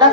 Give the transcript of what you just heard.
10